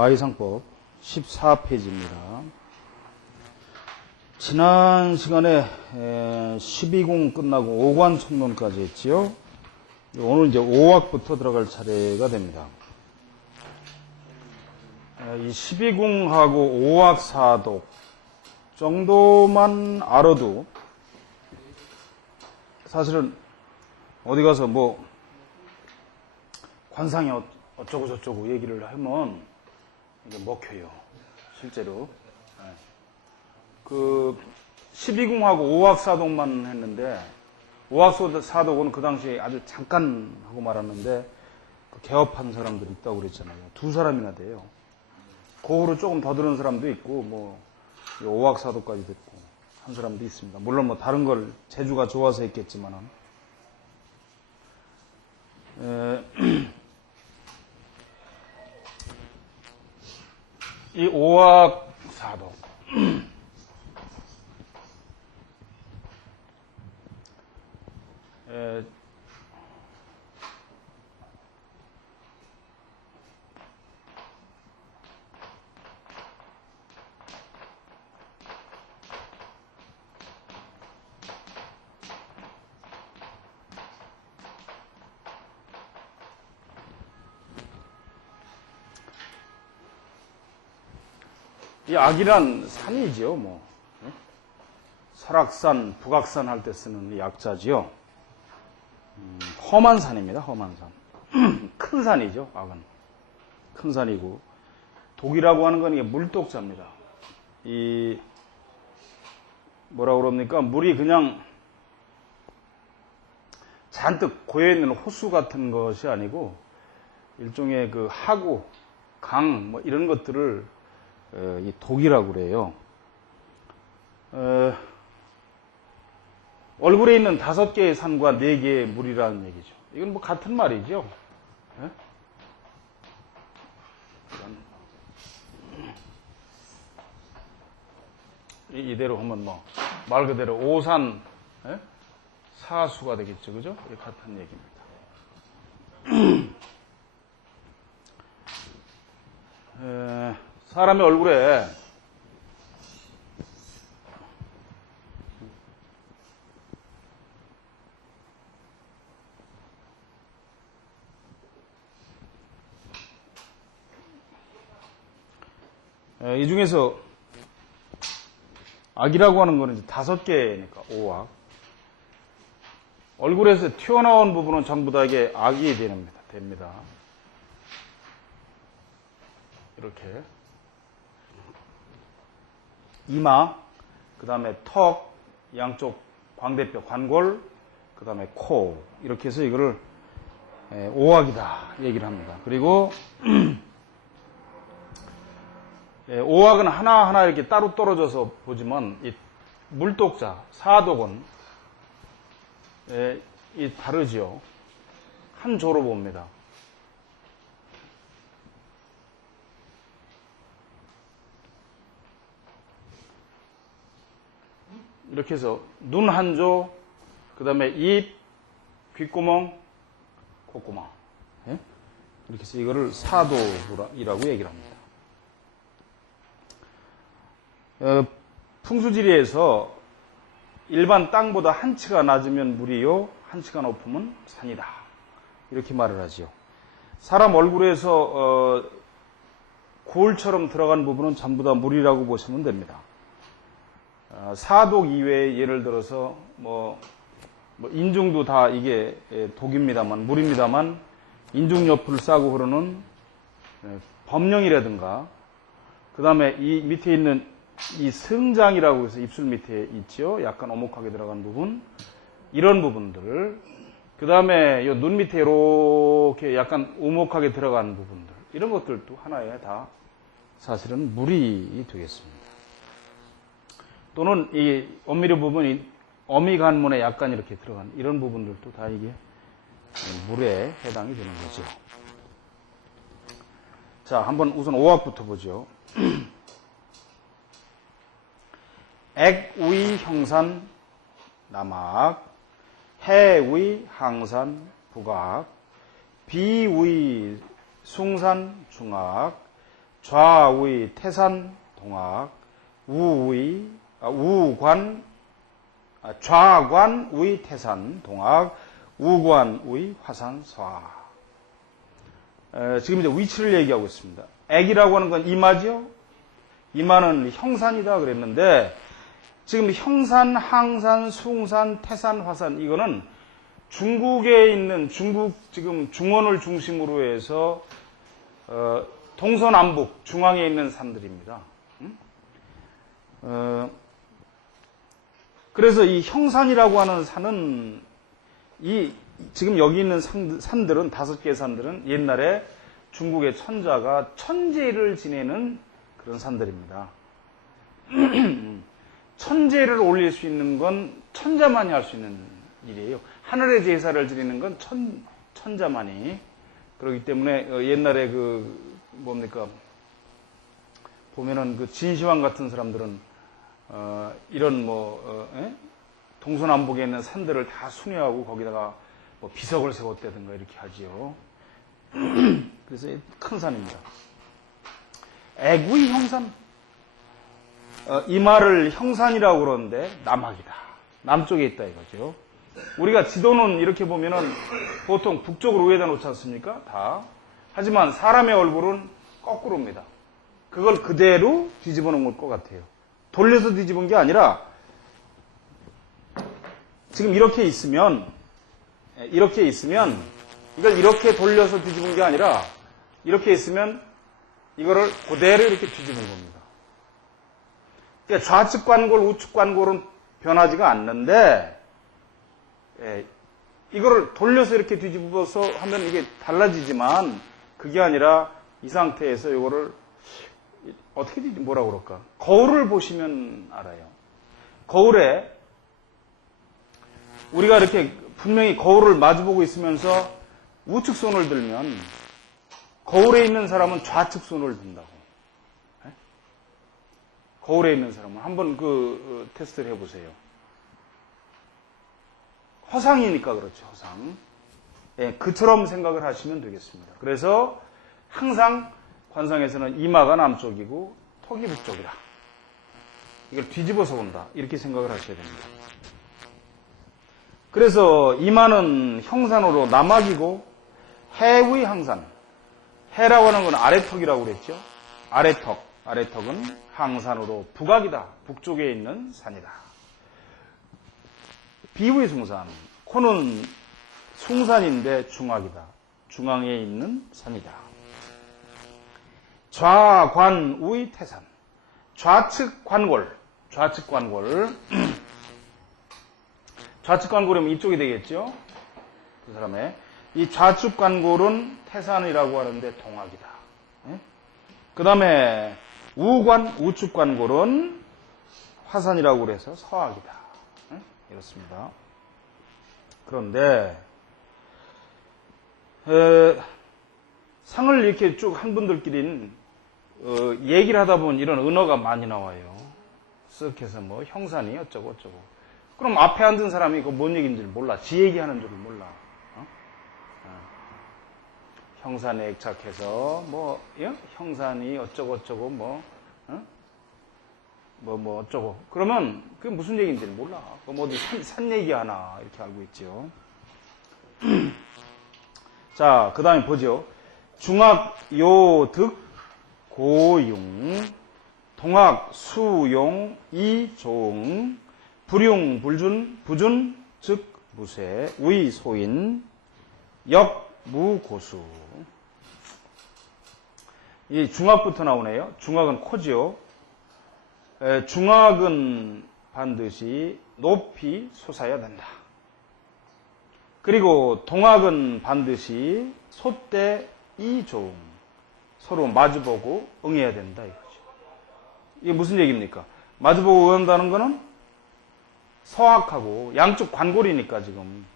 마의상법 14페이지입니다. 지난 시간에 12공 끝나고 5관 첨론까지 했지요. 오늘 이제 5학부터 들어갈 차례가 됩니다. 이 12공하고 5학 4독 정도만 알아도 사실은 어디 가서 뭐 관상이 어쩌고 저쩌고 얘기를 하면 이게 먹혀요. 실제로. 그 12궁하고 5학 4독만 했는데 5학 4독은 그 당시에 아주 잠깐 하고 말았는데 그 개업한 사람들이 있다고 그랬잖아요. 2사람이나 돼요. 그 후로 조금 더 들은 사람도 있고 뭐 5학 4독까지 듣고 한 사람도 있습니다. 물론 뭐 다른 걸 재주가 좋아서 했겠지만은 이 5학 4독 이 악이란 산이지요, 뭐. 설악산, 북악산 할 때 쓰는 약자지요. 험한 산입니다, 험한 산. 큰 산이죠, 악은. 큰 산이고. 독이라고 하는 건 이게 물독자입니다. 뭐라 그럽니까? 물이 그냥 잔뜩 고여있는 호수 같은 것이 아니고, 일종의 그 하구, 강, 뭐 이런 것들을 이 독이라고 그래요. 얼굴에 있는 5개의 산과 4개의 물이라는 얘기죠. 이건 뭐 같은 말이죠. 이대로 하면 뭐 말 그대로 오산 사수가 되겠죠. 그죠? 같은 얘기입니다. 사람의 얼굴에 이 중에서 악이라고 하는 거는 이제 5개니까 5악. 얼굴에서 튀어나온 부분은 전부 다 이게 악이 됩니다. 이렇게 이마, 그 다음에 턱, 양쪽 광대뼈, 관골, 그 다음에 코 이렇게 해서 이거를 5악이다 얘기를 합니다. 그리고 5악은 하나하나 이렇게 따로 떨어져서 보지만 이 물독자, 4독은 다르지요. 한 조로 봅니다. 이렇게 해서 눈 한 조, 그 다음에 입, 귓구멍, 콧구멍. 이렇게 해서 이거를 4독이라고 얘기를 합니다. 풍수지리에서 일반 땅보다 한 치가 낮으면 물이요, 한 치가 높으면 산이다. 이렇게 말을 하지요. 사람 얼굴에서 고울처럼 들어간 부분은 전부 다 물이라고 보시면 됩니다. 4독 이외에 예를 들어서 뭐 인중도 다 이게 독입니다만, 물입니다만 인중옆을 싸고 흐르는 범령이라든가, 그 다음에 이 밑에 있는 이 승장이라고 해서 입술 밑에 있죠. 약간 오목하게 들어간 부분. 이런 부분들. 그 다음에 이 눈 밑에 이렇게 약간 오목하게 들어간 부분들. 이런 것들도 하나에 다 사실은 물이 되겠습니다. 또는 이 엄미리 부분이 어미간문에 약간 이렇게 들어간 이런 부분들도 다 이게 물에 해당이 되는 거죠. 자, 한번 우선 5학부터 보죠. 액의 형산 남악, 해의 항산 북악, 비의 숭산 중악, 좌의 태산 동학, 좌관의 태산 동학, 우관의 화산 서학. 지금 이제 위치를 얘기하고 있습니다. 액이라고 하는 건 이마죠? 이마는 형산이다 그랬는데, 지금 형산, 항산, 숭산, 태산, 화산, 이거는 중국에 있는, 중국 지금 중원을 중심으로 해서, 동서남북, 중앙에 있는 산들입니다. 그래서 이 형산이라고 하는 산은, 지금 여기 있는 산들은, 5개의 산들은 옛날에 중국의 천자가 천재를 지내는 그런 산들입니다. 천재를 올릴 수 있는 건 천자만이 할 수 있는 일이에요. 하늘의 제사를 드리는 건 천자만이. 그렇기 때문에 옛날에 보면은 그 진시황 같은 사람들은 이런 동서남북에 있는 산들을 다 순회하고 거기다가 비석을 세웠다든가 이렇게 하지요. 그래서 큰 산입니다. 애구의 형산. 이마를 형산이라고 그러는데 남학이다. 남쪽에 있다 이거죠. 우리가 지도는 이렇게 보면은 보통 북쪽으로 위에다 놓지 않습니까? 다. 하지만 사람의 얼굴은 거꾸로입니다. 그걸 그대로 뒤집어 놓은 것 같아요. 돌려서 뒤집은 게 아니라 지금 이렇게 있으면 이걸 이렇게 돌려서 뒤집은 게 아니라 이렇게 있으면 이거를 그대로 이렇게 뒤집은 겁니다. 그러니까 좌측 관골, 우측 관골은 변하지가 않는데 이거를 돌려서 이렇게 뒤집어서 하면 이게 달라지지만 그게 아니라 이 상태에서 이거를 어떻게 뭐라 그럴까? 거울을 보시면 알아요. 거울에 우리가 이렇게 분명히 거울을 마주보고 있으면서 우측 손을 들면 거울에 있는 사람은 좌측 손을 든다고. 거울에 있는 사람은 한번 테스트를 해보세요. 허상이니까 그렇죠. 허상. 그처럼 생각을 하시면 되겠습니다. 그래서 항상 관상에서는 이마가 남쪽이고 턱이 북쪽이다. 이걸 뒤집어서 본다. 이렇게 생각을 하셔야 됩니다. 그래서 이마는 형산으로 남학이고 해의 항산. 해라고 하는 건 아래턱이라고 그랬죠. 아래턱은 항산으로 북악이다. 북쪽에 있는 산이다. 비의 숭산. 코는 숭산인데 중악이다. 중앙에 있는 산이다. 좌관의 태산. 좌측 관골. 좌측 관골이면 이쪽이 되겠죠? 그 사람의. 이 좌측 관골은 태산이라고 하는데 동학이다. 그 다음에 우측 관골은 화산이라고 그래서 서학이다. 이렇습니다. 그런데 상을 이렇게 쭉 한 분들끼리는 얘기를 하다 보면 이런 은어가 많이 나와요. 쓱 해서 형산이 어쩌고 어쩌고. 그럼 앞에 앉은 사람이 뭔 얘기인지 몰라. 지 얘기하는 줄을 몰라. 형산에 액착해서 형산이 어쩌고 어쩌고 어쩌고. 그러면 그게 무슨 얘기인지 몰라. 어디 산 얘기하나 이렇게 알고 있죠. 자, 그 다음에 보죠. 중학 요득 고융, 동학 수용 이종, 불용 부준 즉 무쇠, 의 소인, 역 무고수. 이 중학부터 나오네요. 중학은 코지요. 중학은 반드시 높이 솟아야 된다. 그리고 동학은 반드시 솟대 이종. 서로 마주보고 응해야 된다 이거죠. 이게 무슨 얘기입니까? 마주보고 응한다는 거는 서학하고 양쪽 관골이니까 지금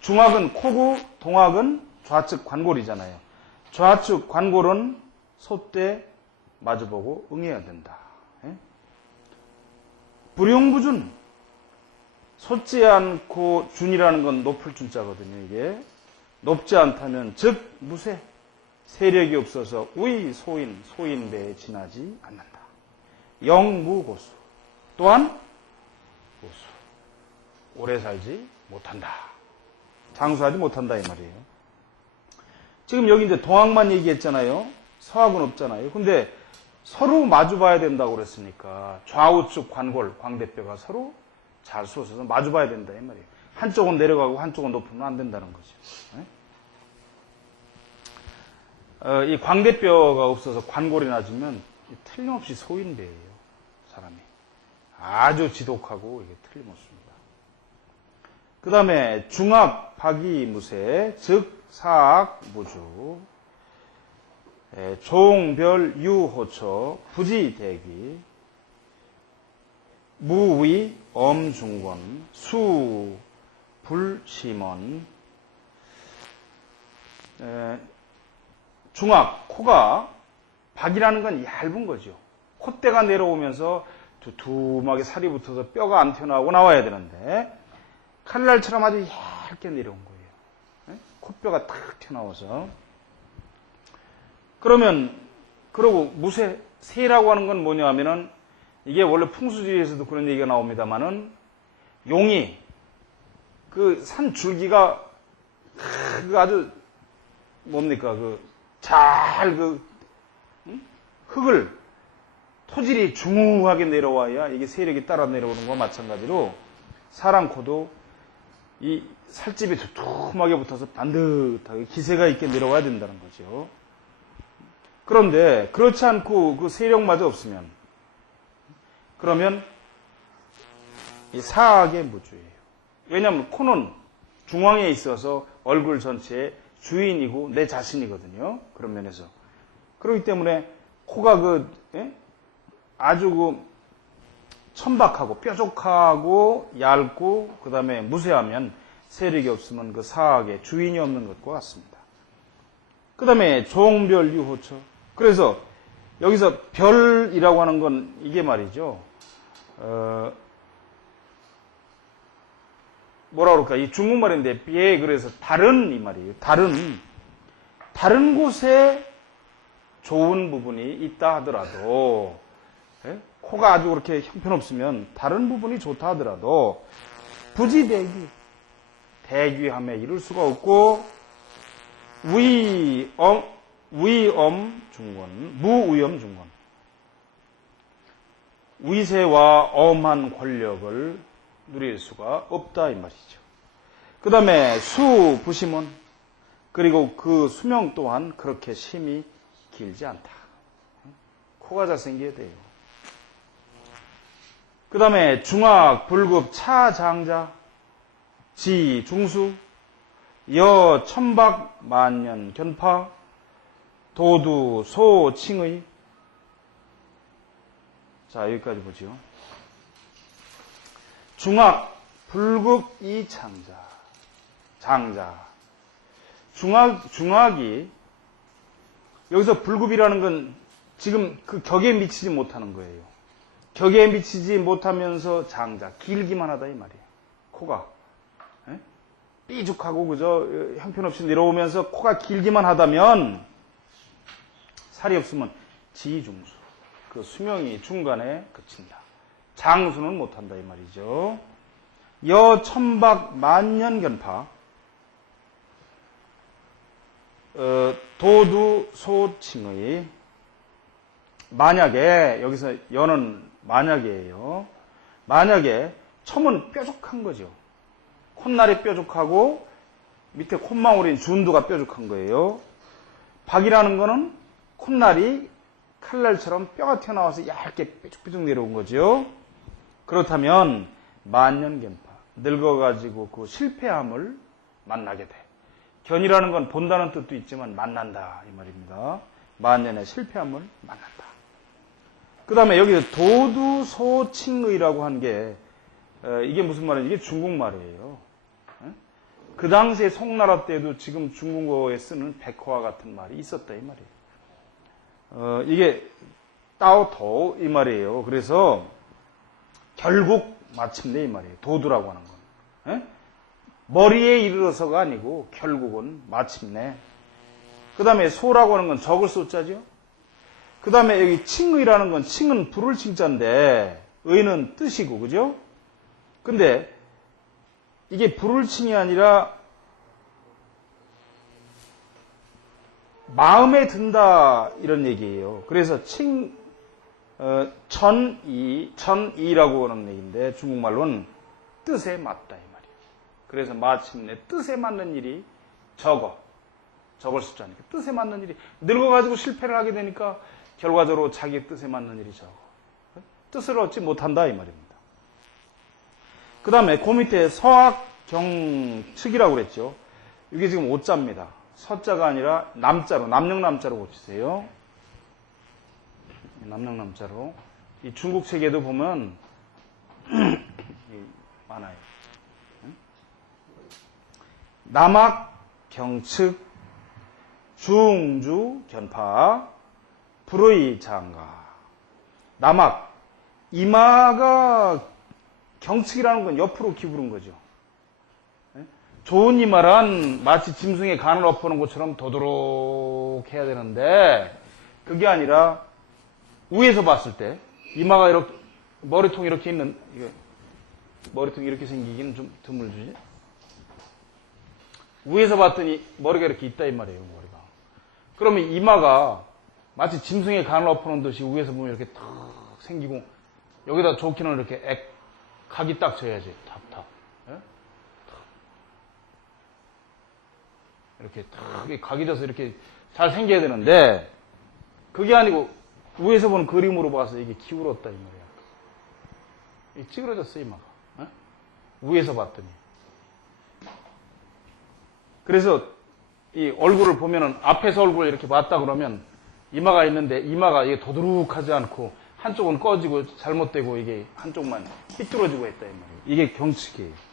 중학은 코고 동학은 좌측 관골이잖아요. 좌측 관골은 솟대 마주보고 응해야 된다. 불용부준. 솟지 않고 준이라는 건 높을 준자거든요. 이게 높지 않다면 즉 무쇠. 세력이 없어서 우이 소인배에 지나지 않는다. 영무고수 또한 고수 오래 살지 못한다. 장수하지 못한다 이 말이에요. 지금 여기 이제 동학만 얘기했잖아요. 서학은 없잖아요. 근데 서로 마주봐야 된다고 그랬으니까 좌우측 관골, 광대뼈가 서로 잘 솟아서 마주봐야 된다 이 말이에요. 한쪽은 내려가고 한쪽은 높으면 안 된다는 거죠. 이 광대뼈가 없어서 관골이 낮으면 틀림없이 소인배예요. 사람이 아주 지독하고 이게 틀림없습니다. 그 다음에 중학, 박이무세, 즉 사악, 무주, 종별, 유호처, 부지대기, 무위, 엄중권, 수, 불심원. 중학, 코가 박이라는 건 얇은 거죠. 콧대가 내려오면서 두툼하게 살이 붙어서 뼈가 안 튀어나오고 나와야 되는데 칼날처럼 아주 얇게 내려온 거예요. 콧뼈가 탁 튀어나와서. 그러고 무쇠, 새라고 하는 건 뭐냐 하면은 이게 원래 풍수지리에서도 그런 얘기가 나옵니다만은 용이 그 산 줄기가 아주 뭡니까 흙을 토질이 중후하게 내려와야 이게 세력이 따라 내려오는 것과 마찬가지로 사람 코도 이 살집이 두툼하게 붙어서 반듯하게 기세가 있게 내려와야 된다는 거죠. 그런데 그렇지 않고 그 세력마저 없으면 그러면 이 사악의 무주예요. 왜냐하면 코는 중앙에 있어서 얼굴 전체의 주인이고 내 자신이거든요. 그런 면에서. 그렇기 때문에 코가 아주 천박하고 뾰족하고 얇고 그 다음에 무쇠하면 세력이 없으면 그 사악의 주인이 없는 것과 같습니다. 그 다음에 종별 유호처. 그래서 여기서 별이라고 하는 건 이게 말이죠. 뭐라 그럴까? 이 중국말인데 삐에 그래서 다른 이 말이에요. 다른 곳에 좋은 부분이 있다 하더라도 코가 아주 그렇게 형편없으면 다른 부분이 좋다 하더라도 부지대기 대귀함에 이룰 수가 없고 위엄 중권 무위엄 중권 위세와 엄한 권력을 누릴 수가 없다 이 말이죠. 그 다음에 수부심원 그리고 그 수명 또한 그렇게 심이 길지 않다. 코가 잘생겨야 돼요. 그 다음에 중학, 불급, 차장자, 지, 중수, 여, 천박, 만년, 견파, 도두, 소, 칭의. 자, 여기까지 보죠. 중학, 불급, 이창자, 장자. 중학이, 여기서 불급이라는 건 지금 그 격에 미치지 못하는 거예요. 격에 미치지 못하면서 장자, 길기만 하다 이 말이에요. 코가. 삐죽하고 그저 형편없이 내려오면서 코가 길기만 하다면 살이 없으면 지중수. 그 수명이 중간에 그친다. 장수는 못한다 이 말이죠. 여 천박 만년견파 도두 소칭의 만약에 여기서 여는 만약이에요. 만약에 첨은 뾰족한 거죠. 콧날이 뾰족하고 밑에 콧망울인 준두가 뾰족한 거예요. 박이라는 거는 콧날이 칼날처럼 뼈가 튀어나와서 얇게 뾰족뾰족 내려온 거죠. 그렇다면 만년견파 늙어가지고 그 실패함을 만나게 돼. 견이라는 건 본다는 뜻도 있지만 만난다 이 말입니다. 만년의 실패함을 만난다. 그 다음에 여기 도두소칭의라고 한 게 이게 무슨 말인지 이게 중국말이에요. 그 당시에 송나라 때도 지금 중국어에 쓰는 백화와 같은 말이 있었다 이 말이에요. 이게 따오토 이 말이에요. 그래서 결국 마침내 이 말이에요. 도두라고 하는 건. 머리에 이르러서가 아니고 결국은 마침내 그 다음에 소라고 하는 건 적을 소자죠. 그 다음에 여기 칭의라는 건 칭은 불을 칭자인데 의는 뜻이고, 그죠? 근데 이게 불을 칭이 아니라 마음에 든다 이런 얘기예요. 그래서 천이라고 하는 얘기인데 중국말로는 뜻에 맞다 이 말이에요. 그래서 마침내 뜻에 맞는 일이 적을 숫자니까 뜻에 맞는 일이 늙어가지고 실패를 하게 되니까 결과적으로 자기 뜻에 맞는 일이 적어. 뜻을 얻지 못한다 이 말입니다. 그 다음에 그 밑에 서학경측이라고 그랬죠. 이게 지금 오자입니다. 서자가 아니라 남자로, 남령남자로 고치세요. 남령남자로. 이 중국 책에도 보면 많아요. 남학, 경측, 중주, 견파, 불의 장가. 남학, 이마가 경측이라는 건 옆으로 기울은 거죠. 좋은 이마란 마치 짐승의 간을 엎어놓은 것처럼 도도록 해야 되는데 그게 아니라 위에서 봤을 때 이마가 이렇게 머리통이 이렇게 있는 머리통이 이렇게 생기기는 좀 드물지. 위에서 봤더니 머리가 이렇게 있다 이 말이에요. 머리가. 그러면 이마가 마치 짐승의 간을 엎어놓은 듯이 위에서 보면 이렇게 탁 생기고 여기다 좋기는 이렇게 각이 딱 져야지. 탁탁. 이렇게 탁 각이 져서 이렇게 잘 생겨야 되는데 그게 아니고 위에서 보는 그림으로 봐서 이게 기울었다 이 말이야. 이게 찌그러졌어 이마가. 위에서 봤더니. 그래서 이 얼굴을 보면은 앞에서 얼굴을 이렇게 봤다 그러면 이마가 있는데 이마가 이게 도드룩하지 않고 한쪽은 꺼지고 잘못되고 이게 한쪽만 삐뚤어지고 했다 이 말이에요. 이게 경측이에요.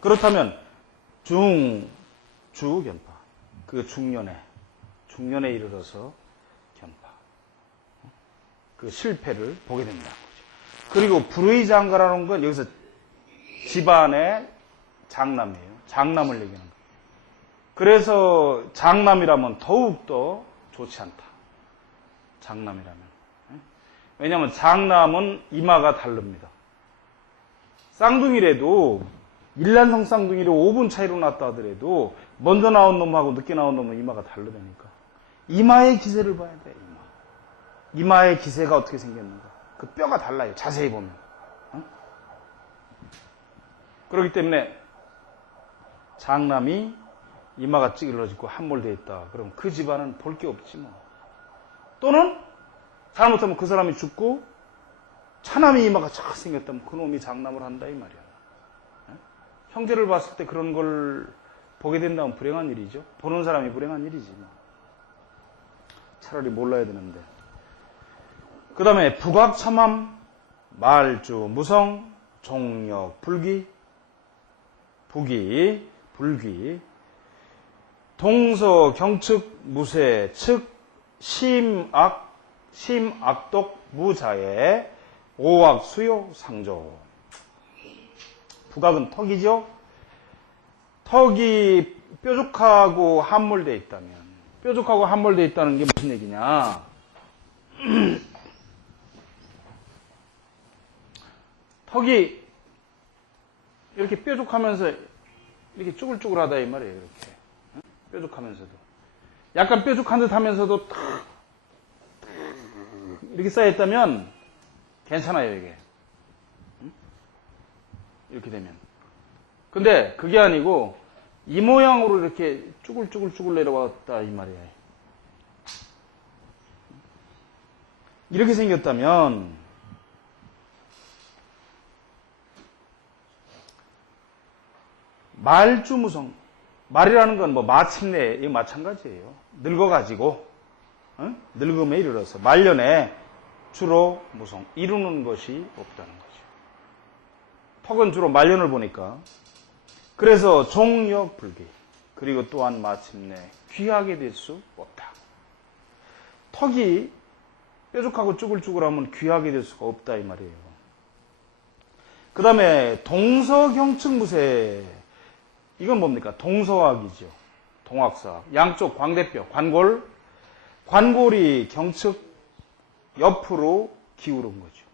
그렇다면 주견파 그 중년에 이르러서 견파 그 실패를 보게 된다는 거죠. 그리고 불의 장가라는 건 여기서 집안의 장남이에요. 장남을 얘기하는 거예요. 그래서 장남이라면 더욱더 좋지 않다. 장남이라면. 왜냐하면 장남은 이마가 다릅니다. 쌍둥이라도 일란성 쌍둥이를 5분 차이로 낳았다 하더라도 먼저 나온 놈하고 늦게 나온 놈은 이마가 다르다니까. 이마의 기세를 봐야 돼. 이마의 기세가 어떻게 생겼는가. 그 뼈가 달라요. 자세히 보면. 그렇기 때문에 장남이 이마가 찌그러지고 함몰되어 있다. 그럼 그 집안은 볼 게 없지 뭐. 또는 잘못하면 그 사람이 죽고 차남이 이마가 쫙 생겼다면 그 놈이 장남을 한다 이 말이야. 형제를 봤을 때 그런 걸 보게 된다면 불행한 일이죠. 보는 사람이 불행한 일이지 뭐. 차라리 몰라야 되는데. 그 다음에 북악참함, 말주, 무성, 종력, 불귀, 부귀, 불귀, 동서, 경측, 무쇠, 측, 심악독, 무자에, 오악, 수요, 상조. 북악은 턱이죠. 턱이 뾰족하고 함몰되어 있다면, 뾰족하고 함몰되어 있다는 게 무슨 얘기냐? 턱이 이렇게 뾰족하면서 이렇게 쭈글쭈글하다 이 말이에요. 이렇게 뾰족하면서도 약간 뾰족한 듯 하면서도 탁 이렇게 쌓여있다면 괜찮아요 이게. 이렇게 되면. 근데 그게 아니고 이 모양으로 이렇게 쭈글쭈글 내려왔다 이 말이에요. 이렇게 생겼다면 말주무성, 말이라는 건 뭐 마침내 이거 마찬가지예요. 늙어가지고 늙음에 이르러서 말년에 주로 무성 이루는 것이 없다는 거죠. 턱은 주로 말년을 보니까. 그래서 종력 불귀 그리고 또한 마침내 귀하게 될 수 없다. 턱이 뾰족하고 쭈글쭈글하면 귀하게 될 수가 없다 이 말이에요. 그 다음에 동서경측무쇠 이건 뭡니까? 동서학이죠. 동학서학. 양쪽 광대뼈, 관골. 관골이 경측 옆으로 기울은 거죠.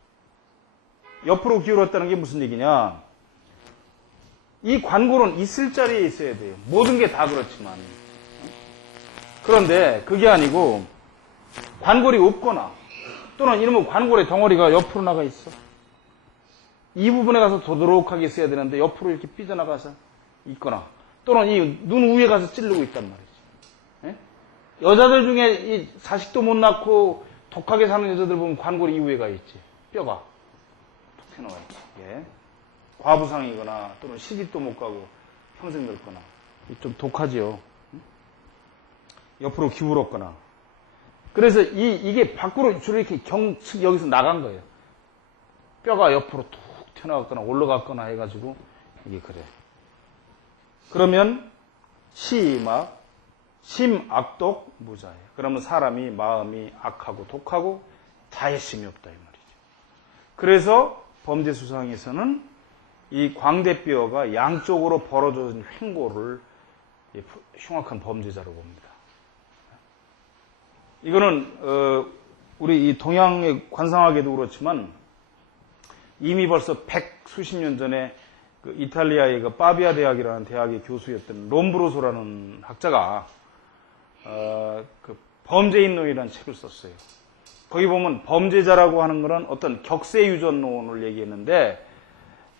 옆으로 기울었다는 게 무슨 얘기냐? 이 관골은 있을 자리에 있어야 돼요. 모든 게 다 그렇지만. 그런데 그게 아니고 관골이 없거나 또는 이놈의 관골의 덩어리가 옆으로 나가 있어. 이 부분에 가서 도드록하게 있어야 되는데 옆으로 이렇게 삐져나가서 있거나 또는 이 눈 위에 가서 찌르고 있단 말이지. 예? 여자들 중에 이 자식도 못 낳고 독하게 사는 여자들 보면 관골이 이 위에 가 있지. 뼈가 툭 튀어나와 있지. 예. 과부상이거나 또는 시집도 못 가고 평생 늙거나 좀 독하지요. 옆으로 기울었거나. 그래서 이게 밖으로 주로 이렇게 경측 여기서 나간 거예요. 뼈가 옆으로 툭 튀어나갔거나 올라갔거나 해가지고 이게 그래. 그러면 시막 심악독 무자예요. 그러면 사람이 마음이 악하고 독하고 자애심이 없다 이 말이죠. 그래서 범죄수상에서는 이 광대뼈가 양쪽으로 벌어진 횡골을 흉악한 범죄자로 봅니다. 이거는 우리 이 동양의 관상학에도 그렇지만 이미 벌써 백수십 년 전에 그 이탈리아의 그 파비아 대학이라는 대학의 교수였던 롬브로소라는 학자가 그 범죄인론이라는 책을 썼어요. 거기 보면 범죄자라고 하는 거는 어떤 격세유전론을 얘기했는데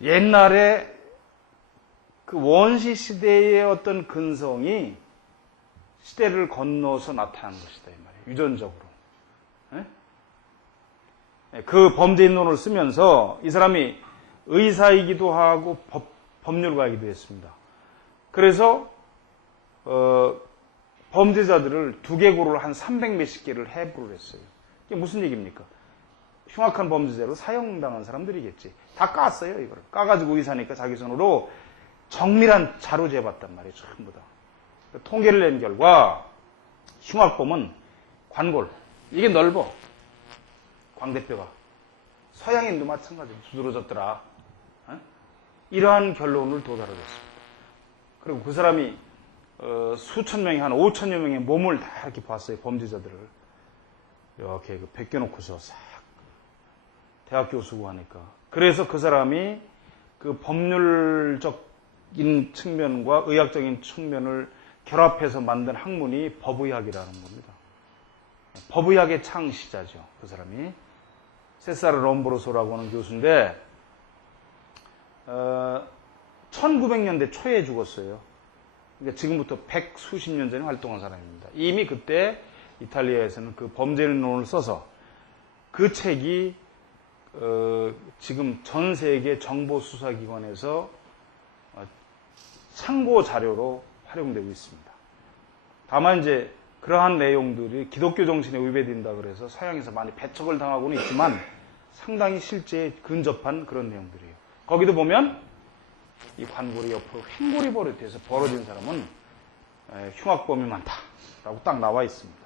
옛날에 그 원시 시대의 어떤 근성이 시대를 건너서 나타난 것이다 이 말이에요. 유전적으로. 그 범죄인론을 쓰면서 이 사람이 의사이기도 하고 법률가이기도 했습니다. 그래서 범죄자들을 두개골을 한 300몇십 개를 해부를 했어요. 이게 무슨 얘기입니까? 흉악한 범죄자로 사형당한 사람들이겠지. 다 깠어요, 이거를. 까가지고 의사니까 자기 손으로 정밀한 자료 재봤단 말이에요, 전부 다. 통계를 낸 결과 흉악범은 관골, 이게 넓어. 광대뼈가. 서양인도 마찬가지로 두드러졌더라. 이러한 결론을 도달하겠습니다. 그리고 그 사람이 수천 명이 한 5천여 명의 몸을 다 이렇게 봤어요. 범죄자들을. 이렇게 벗겨놓고서 싹 대학 교수고 하니까. 그래서 그 사람이 그 법률적인 측면과 의학적인 측면을 결합해서 만든 학문이 법의학이라는 겁니다. 법의학의 창시자죠. 그 사람이. 세사르 롬브로소라고 하는 교수인데 1900년대 초에 죽었어요. 그러니까 지금부터 백수십 년 전에 활동한 사람입니다. 이미 그때 이탈리아에서는 그 범죄론을 써서 그 책이 지금 전 세계 정보수사기관에서 참고 자료로 활용되고 있습니다. 다만 이제 그러한 내용들이 기독교 정신에 위배된다 그래서 서양에서 많이 배척을 당하고는 있지만 상당히 실제에 근접한 그런 내용들이에요. 거기도 보면 이 관골이 옆으로 횡골이 버릇해서 벌어진 사람은 흉악범이 많다라고 딱 나와 있습니다.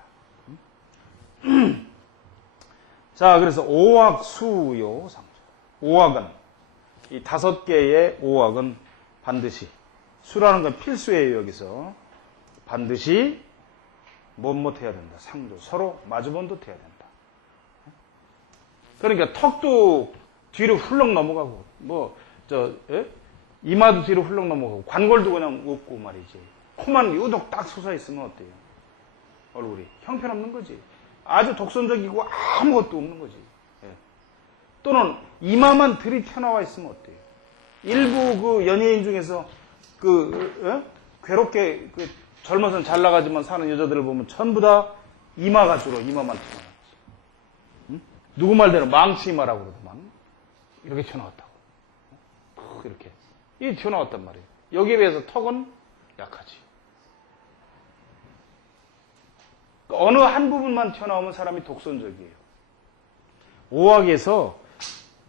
자, 그래서 오악수요 상자. 오악은 이 5개의 오악은 반드시 수라는 건 필수예요. 여기서 반드시 못해야 된다. 상조 서로 마주본도 돼야 된다. 그러니까 턱도 뒤로 훌렁 넘어가고 이마도 뒤로 훌렁 넘어가고 관골도 그냥 없고 말이지. 코만 유독 딱 솟아 있으면 어때요? 얼굴이 형편없는 거지. 아주 독선적이고 아무것도 없는 거지. 예. 또는 이마만 들이 튀어나와 있으면 어때요? 일부 그 연예인 중에서 괴롭게 젊어서는 잘 나가지만 사는 여자들을 보면 전부 다 이마가 주로 이마만 튀어나왔지. 응? 누구 말대로 망치 이마라고 그러더만. 이렇게 튀어나왔다고. 이렇게. 이게 튀어나왔단 말이에요. 여기에 비해서 턱은 약하지. 어느 한 부분만 튀어나오면 사람이 독선적이에요. 오악에서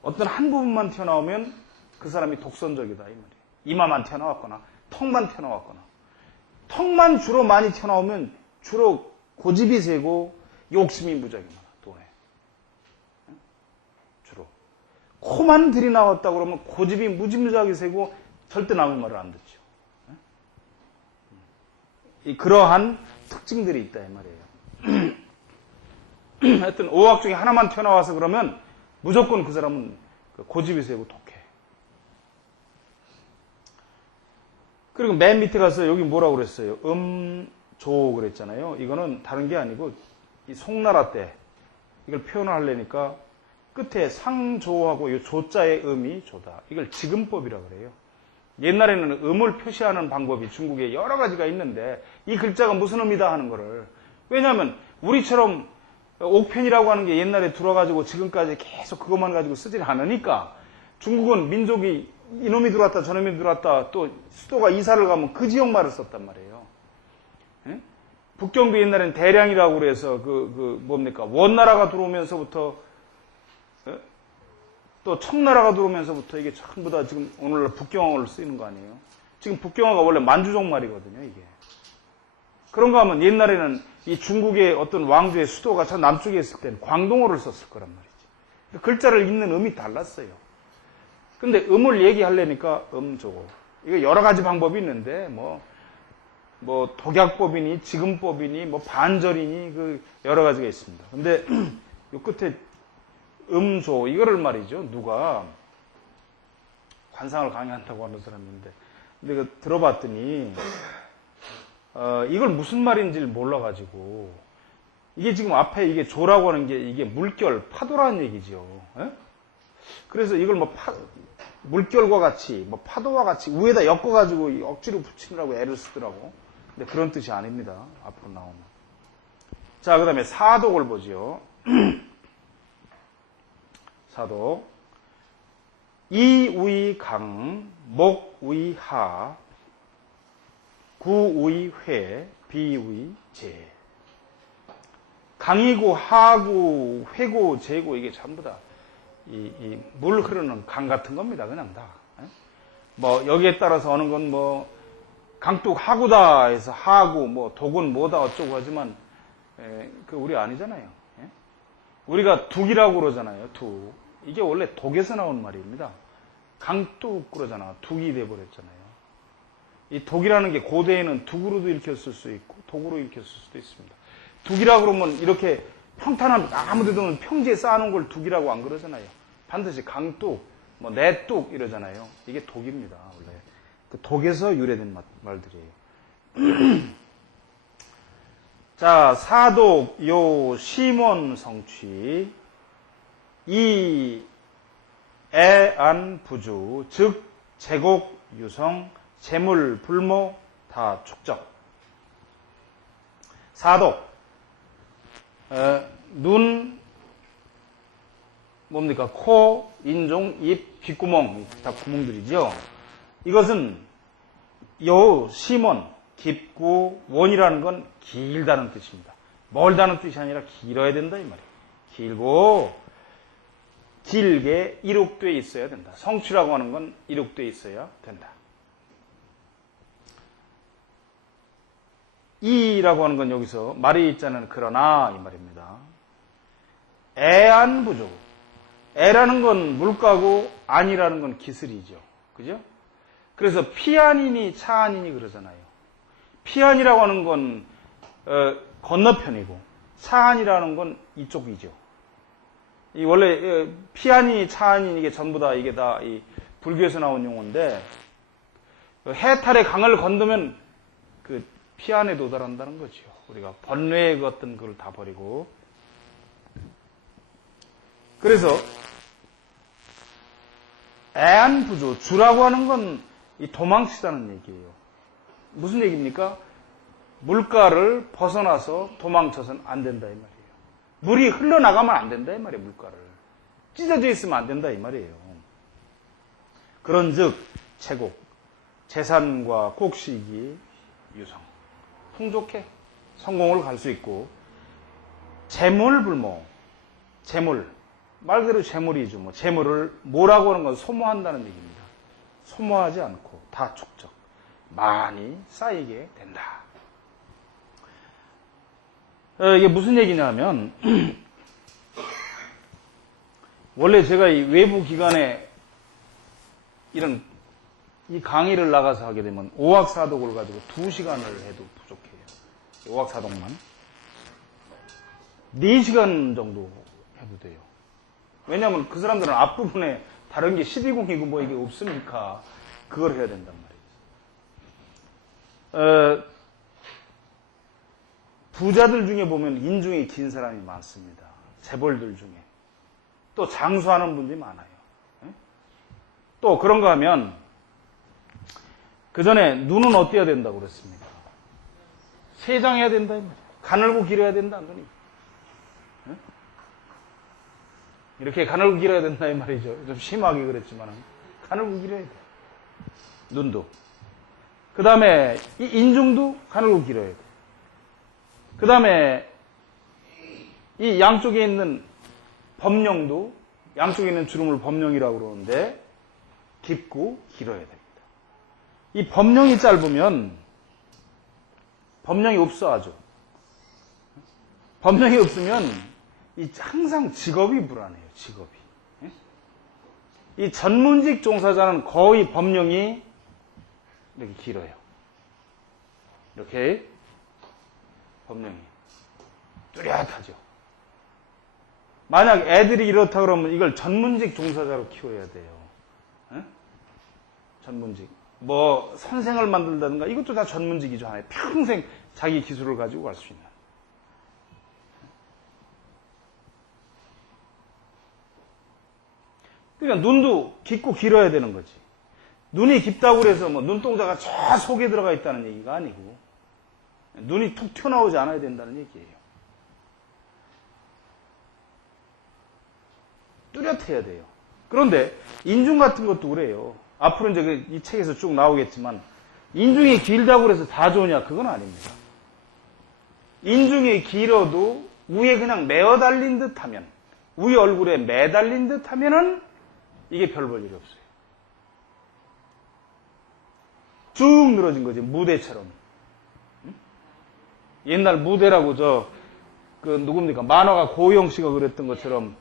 어떤 한 부분만 튀어나오면 그 사람이 독선적이다 이 말이에요. 이마만 튀어나왔거나 턱만 튀어나왔거나. 턱만 주로 많이 튀어나오면 주로 고집이 세고 욕심이 무지하게 많아. 돈에. 주로. 코만 들이나왔다 그러면 고집이 무지무지하게 세고 절대 남의 말을 안 듣죠. 그러한 특징들이 있다 이 말이에요. 하여튼 5학 중에 하나만 튀어나와서 그러면 무조건 그 사람은 고집이 세고 독해. 그리고 맨 밑에 가서 여기 뭐라고 그랬어요? 조 그랬잖아요. 이거는 다른 게 아니고 이 송나라 때 이걸 표현을 하려니까 끝에 상조하고 이 조자의 음이 조다. 이걸 지금법이라 그래요. 옛날에는 음을 표시하는 방법이 중국에 여러 가지가 있는데 이 글자가 무슨 의미다 하는 거를. 왜냐하면 우리처럼 옥편이라고 하는 게 옛날에 들어가지고 지금까지 계속 그것만 가지고 쓰질 않으니까 중국은 민족이 이놈이 들어왔다 저놈이 들어왔다 또 수도가 이사를 가면 그 지역 말을 썼단 말이에요. 예? 북경도 옛날엔 대량이라고 그래서 뭡니까 원나라가 들어오면서부터 또 청나라가 들어오면서부터 이게 전부 다 지금 오늘날 북경어를 쓰이는 거 아니에요? 지금 북경어가 원래 만주족 말이거든요, 이게. 그런가 하면 옛날에는 이 중국의 어떤 왕조의 수도가 저 남쪽에 있을 때는 광동어를 썼을 거란 말이지. 글자를 읽는 음이 달랐어요. 근데 음을 얘기하려니까 음조고. 이거 여러 가지 방법이 있는데, 뭐 독약법이니, 지금법이니, 뭐 반절이니, 여러 가지가 있습니다. 근데 요 끝에 음조, 이거를 말이죠. 누가 관상을 강의한다고 하는 사람인데. 근데 그 들어봤더니, 이걸 무슨 말인지를 몰라가지고, 이게 지금 앞에 이게 조라고 하는 게 이게 물결, 파도라는 얘기죠. 에? 그래서 이걸 물결과 같이, 파도와 같이 위에다 엮어가지고 억지로 붙이느라고 애를 쓰더라고. 근데 그런 뜻이 아닙니다. 앞으로 나오면. 자, 그 다음에 사독을 보죠. 사독. 이의 강, 목의 하, 구의 회, 비의 제. 강이고 하고 회고 제고 이게 전부 다 물 흐르는 강 같은 겁니다. 그냥 다. 뭐 여기에 따라서 어느 건 뭐 강둑 하구다 해서 하고 독은 뭐다 어쩌고 하지만 그 우리 아니잖아요. 우리가 둑이라고 그러잖아요. 둑. 이게 원래 독에서 나온 말입니다. 강둑 그러잖아. 둑이 돼버렸잖아요. 이 독이라는 게 고대에는 둑으로도 읽혔을 수 있고 독으로 읽혔을 수도 있습니다. 둑이라 그러면 이렇게 평탄한 아무데도 평지에 쌓아놓은 걸 둑이라고 안 그러잖아요. 반드시 강둑, 내둑 이러잖아요. 이게 독입니다. 원래 그 독에서 유래된 말들이에요. 자, 사독, 요, 시몬 성취, 이, 애안 부주, 즉 제곡 유성, 재물 불모 다 축적. 사독, 눈, 뭡니까? 코, 인종, 입, 귓구멍 다 구멍들이죠. 이것은 요 시몬, 깊고 원이라는 건 길다는 뜻입니다. 멀다는 뜻이 아니라 길어야 된다 이 말이에요. 길고 길게 이룩돼 있어야 된다. 성취라고 하는 건 이룩돼 있어야 된다. 이라고 하는 건 여기서 말이 있자는 그러나 이 말입니다. 애안부조. 애라는 건 물가고 안이라는 건 기슬이죠. 그죠? 그래서 피안이니 차안이니 그러잖아요. 피안이라고 하는 건 건너편이고 차안이라는 건 이쪽이죠. 이 원래 피안이 차안이 이게 전부 다 이게 다 이 불교에서 나온 용어인데 해탈의 강을 건너면 그 피안에 도달한다는 거죠. 우리가 번뇌의 그 어떤 걸 다 버리고. 그래서 애안부조, 주라고 하는 건 이 도망치자는 얘기예요. 무슨 얘기입니까? 물가를 벗어나서 도망쳐서는 안 된다 이 말이에요. 물이 흘러나가면 안 된다 이 말이에요. 물가를 찢어져 있으면 안 된다 이 말이에요. 그런즉 채곡, 재산과 곡식이 유성, 풍족해 성공을 갈 수 있고, 재물불모, 재물 말 그대로 재물이죠. 재물을 뭐라고 하는 건 소모한다는 얘기입니다. 소모하지 않고 다 축적, 많이 쌓이게 된다. 이게 무슨 얘기냐면 원래 제가 이 외부 기관에 이런 이 강의를 나가서 하게 되면 오학사독을 가지고 2시간을 해도 부족해요. 오악사동만. 4시간 정도 해도 돼요. 왜냐하면 그 사람들은 앞부분에 다른 게 12공이고 뭐 이게 없으니까 그걸 해야 된단 말이에요. 부자들 중에 보면 인중이 긴 사람이 많습니다. 재벌들 중에. 또 장수하는 분들이 많아요. 또 그런가 하면 그 전에 눈은 어때야 된다고 그랬습니까? 세장해야 된다. 가늘고 길어야 된다. 눈이. 이렇게 가늘고 길어야 된다 이 말이죠. 좀 심하게 그랬지만 가늘고 길어야 돼. 눈도. 그 다음에 이 인중도 가늘고 길어야 돼. 그 다음에 이 양쪽에 있는 범령도 양쪽에 있는 주름을 범령이라고 그러는데 깊고 길어야 됩니다. 이 범령이 짧으면 범령이 없어 아주. 범령이 없으면 항상 직업이 불안해요. 직업이. 이 전문직 종사자는 거의 범령이 이렇게 길어요. 이렇게 범령이 뚜렷하죠. 만약 애들이 이렇다 그러면 이걸 전문직 종사자로 키워야 돼요. 전문직. 뭐 선생을 만든다든가 이것도 다 전문직이죠. 하나의 평생 자기 기술을 가지고 갈 수 있는. 그러니까 눈도 깊고 길어야 되는 거지. 눈이 깊다고 해서 뭐 눈동자가 저 속에 들어가 있다는 얘기가 아니고 눈이 툭 튀어나오지 않아야 된다는 얘기예요. 뚜렷해야 돼요. 그런데 인중 같은 것도 그래요. 앞으로 이제 이 책에서 쭉 나오겠지만 인중이 길다고 해서 다 좋으냐? 그건 아닙니다. 인중이 길어도 위에 그냥 매어 달린 듯 하면 위에 얼굴에 매달린 듯 하면은 이게 별 볼 일이 없어요. 쭉 늘어진 거지, 무대처럼. 옛날 무대라고 누굽니까? 만화가 고영 씨가 그랬던 것처럼,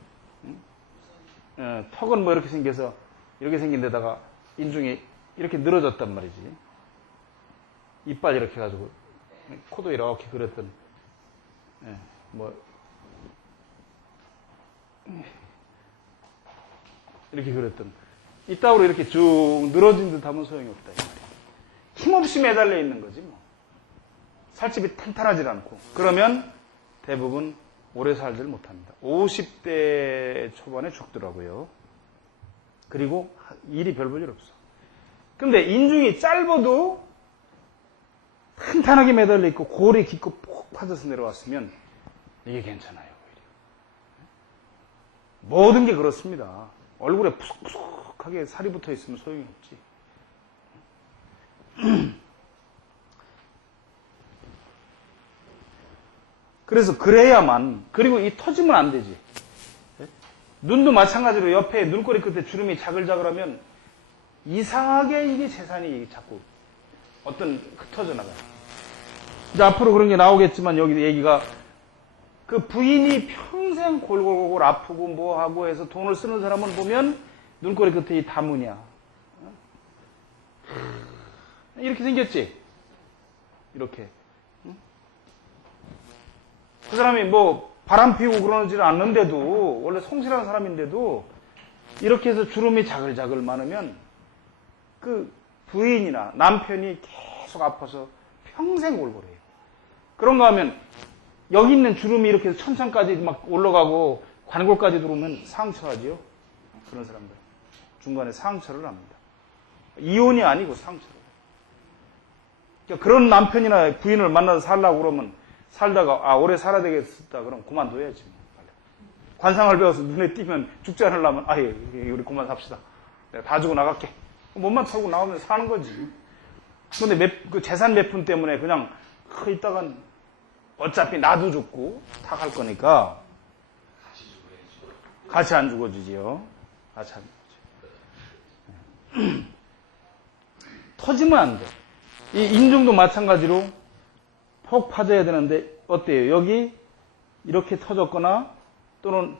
턱은 뭐 이렇게 생겨서, 이렇게 생긴 데다가 인중이 이렇게 늘어졌단 말이지. 이빨 이렇게 해가지고, 코도 이렇게 그렸던, 이렇게 그렸던. 이따구로 이렇게 쭉 늘어진 듯 하면 소용이 없다. 이 말이야. 힘없이 매달려 있는 거지, 뭐. 살집이 탄탄하지 않고. 그러면 대부분 오래 살지를 못합니다. 50대 초반에 죽더라고요. 그리고 일이 별 볼 일 없어. 근데 인중이 짧아도 탄탄하게 매달려 있고 골이 깊고 푹 파져서 내려왔으면 이게 괜찮아요. 오히려. 모든 게 그렇습니다. 얼굴에 푸석푸석하게 살이 붙어 있으면 소용이 없지. 그래서 그래야만, 그리고 이 터지면 안 되지. 눈도 마찬가지로 옆에 눈꼬리 끝에 주름이 자글자글하면 이상하게 이게 재산이 자꾸 흩어져 나가요. 이제 앞으로 그런 게 나오겠지만 여기 얘기가 그 부인이 평생 골골골 아프고 뭐 하고 해서 돈을 쓰는 사람은 보면 눈꼬리 끝에 이 다무냐. 이렇게 생겼지? 이렇게. 그 사람이 뭐 바람 피우고 그러지는 않는데도 원래 성실한 사람인데도 이렇게 해서 주름이 자글자글 많으면 그 부인이나 남편이 계속 아파서 평생 골골해요. 그런가 하면 여기 있는 주름이 이렇게 천천까지 막 올라가고 관골까지 들어오면 상처하지요. 그런 사람들. 중간에 상처를 합니다. 이혼이 아니고 상처를. 그러니까 그런 남편이나 부인을 만나서 살려고 그러면 살다가 오래 살아야 되겠다 그럼 그만둬야지. 관상을 배워서 눈에 띄면 죽지 않으려면 우리 그만 삽시다. 내가 다 주고 나갈게. 몸만 털고 나오면 사는 거지. 근데 그 재산 몇 푼 때문에 그냥 이따간 어차피 나도 죽고 다 갈 거니까 같이 안 죽어주지요. 같이 안 죽어주지. 터지면 안 돼. 이 인중도 마찬가지로 폭 파져야 되는데 어때요? 여기 이렇게 터졌거나 또는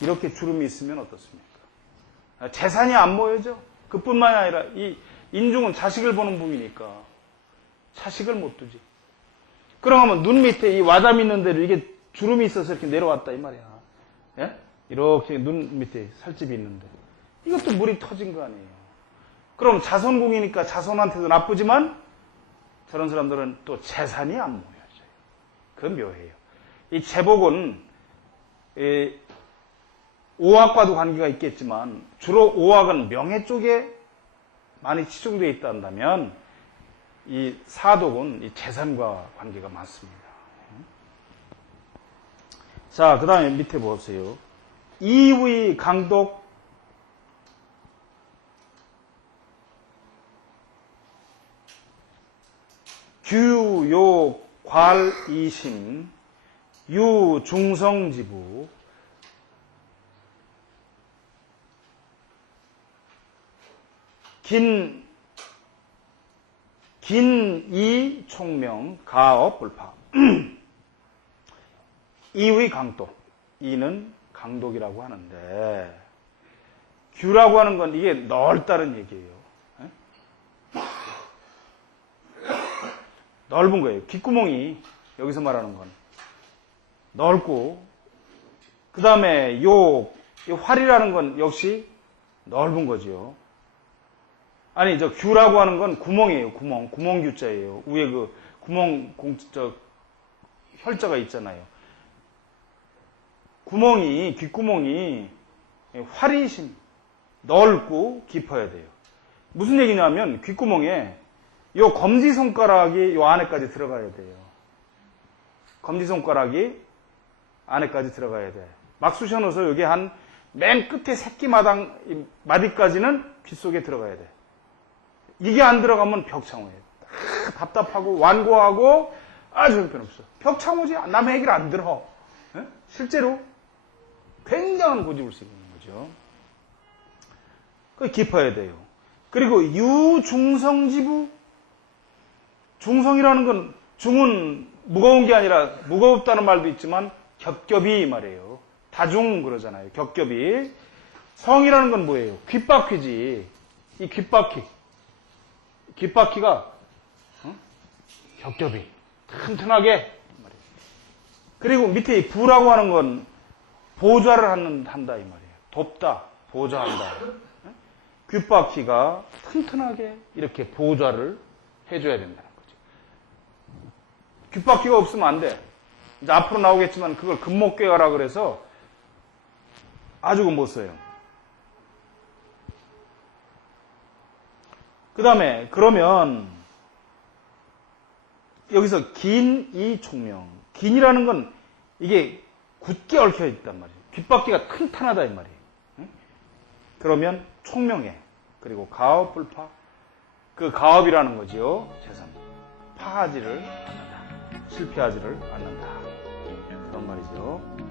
이렇게 주름이 있으면 어떻습니까? 재산이 안 모여져. 그뿐만이 아니라 이 인중은 자식을 보는 부위니까 자식을 못 두지. 그러면 눈 밑에 이 와담 있는 데로 이게 주름이 있어서 이렇게 내려왔다 이 말이야. 예? 이렇게 눈 밑에 살집이 있는데 이것도 물이 터진 거 아니에요. 그럼 자손궁이니까 자손한테도 나쁘지만 저런 사람들은 또 재산이 안 모여져요. 그건 묘해요. 이 제복은 오학과도 관계가 있겠지만 주로 오학은 명예 쪽에 많이 치중되어 있다 한다면 이 사독은 이 재산과 관계가 많습니다. 자, 그 다음에 밑에 보세요. 이의 강독 규요 괄이심 유중성지부 긴이 총명 가업 불파 이의 강독 이는 강독이라고 하는데 규라고 하는 건 이게 넓다는 얘기예요. 넓은 거예요. 귓구멍이 여기서 말하는 건 넓고 그 다음에 요 활이라는 건 역시 넓은 거지요. 아니 저 규라고 하는 건 구멍이에요. 구멍 규자예요. 위에 그 구멍 혈자가 있잖아요. 귓구멍이 활이심 넓고 깊어야 돼요. 무슨 얘기냐면 귓구멍에 요 검지손가락이 요 안에까지 들어가야 돼요. 검지손가락이 안에까지 들어가야 돼. 막 쑤셔넣어서 여기 한 맨 끝에 새끼마당 마디까지는 귀 속에 들어가야 돼. 이게 안 들어가면 벽창호예요. 답답하고 완고하고 아주 형편없어. 벽창호지 남의 얘기를 안 들어. 네? 실제로 굉장한 고집을 쓰고 있는 거죠. 그게 깊어야 돼요. 그리고 유중성지부 중성이라는 건 중은 무거운 게 아니라 무겁다는 말도 있지만 겹겹이 말이에요. 다중 그러잖아요. 겹겹이. 성이라는 건 뭐예요? 귓바퀴지. 이 귓바퀴가 겹겹이 튼튼하게 말이에요. 그리고 밑에 이 부라고 하는 건 보좌를 한다 이 말이에요. 돕다, 보좌한다. 귓바퀴가 튼튼하게 이렇게 보좌를 해줘야 된다는 거죠. 귓바퀴가 없으면 안 돼. 이제 앞으로 나오겠지만 그걸 금목괴화라 그래서 아주 못 써요. 그 다음에 그러면 여기서 긴이 총명. 긴이라는 건 이게 굳게 얽혀 있단 말이에요. 귓바퀴가 튼튼하다 이 말이에요. 그러면 총명해. 그리고 가업불파. 그 가업이라는 거죠. 재산. 파하지를 않는다. 실패하지를 않는다. 그런 말이죠.